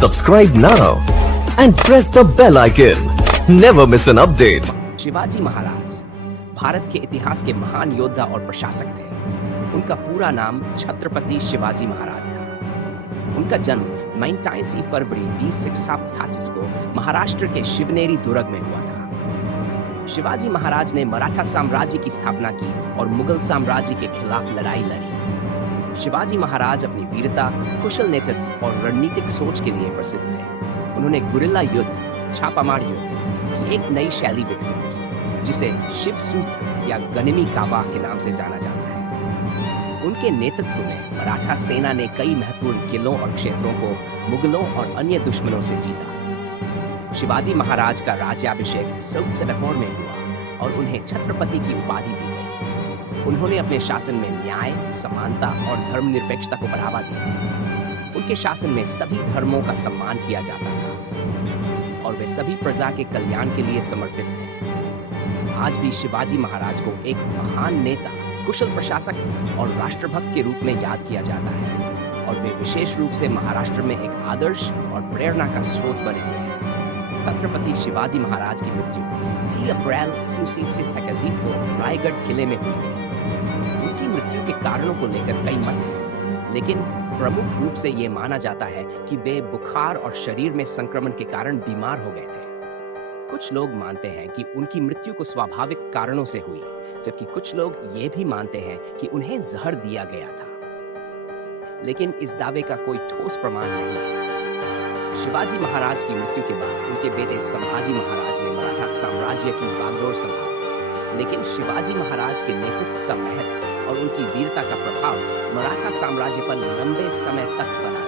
Subscribe now and press the bell icon. Never miss an update. Shivaji Maharaj Bharat के इतिहास के महान योद्धा और प्रशासक थे। उनका पूरा नाम छत्रपति शिवाजी महाराज था। उनका जन्म 19 फरवरी 2067 को महाराष्ट्र के शिवनेरी दुर्ग में हुआ था। शिवाजी महाराज ने मराठा साम्राज्य की स्थापना की और मुगल साम्राज्य के खिलाफ लड़ाई लड़ी। शिवाजी महाराज अपनी वीरता, कुशल नेतृत्व और रणनीतिक सोच के लिए प्रसिद्ध थे। उन्होंने गुरिल्ला युद्ध, छापामार युद्ध की एक नई शैली विकसित की, जिसे शिव सूत्र या गनिमी कावा के नाम से जाना जाता है। उनके नेतृत्व में मराठा सेना ने कई महत्वपूर्ण किलों और क्षेत्रों को मुगलों और अन्य दुश्मनों से जीता। शिवाजी महाराज का राज्याभिषेक 1404 में हुआ और उन्हें छत्रपति की उपाधि दी गई। उन्होंने अपने शासन में न्याय, समानता और धर्मनिरपेक्षता को बढ़ावा दिया। उनके शासन में सभी धर्मों का सम्मान किया जाता था और वे सभी प्रजा के कल्याण के लिए समर्पित थे। आज भी शिवाजी महाराज को एक महान नेता, कुशल प्रशासक और राष्ट्रभक्त के रूप में याद किया जाता है और वे विशेष रूप से महाराष्ट्र में एक आदर्श और प्रेरणा का स्रोत बने हुए हैं। छत्रपति शिवाजी महाराज की मृत्यु 3 अप्रैल 1781 को रायगढ़ किले में हुई थी। उनकी मृत्यु के कारणों को लेकर कई मत हैं, लेकिन प्रमुख रूप से ये माना जाता है कि वे बुखार और शरीर में संक्रमण के कारण बीमार हो गए थे। कुछ लोग मानते हैं कि उनकी मृत्यु को स्वाभाविक कारणों से हुई, जबकि कुछ लोग ये भी मानते हैं कि उन्हें जहर दिया गया था, लेकिन इस दावे का कोई ठोस प्रमाण नहीं है। शिवाजी महाराज की मृत्यु के बाद उनके बेटे संभाजी महाराज ने मराठा साम्राज्य की बागडोर संभाली, लेकिन शिवाजी महाराज के नेतृत्व का महत्व और उनकी वीरता का प्रभाव मराठा साम्राज्य पर लंबे समय तक बना।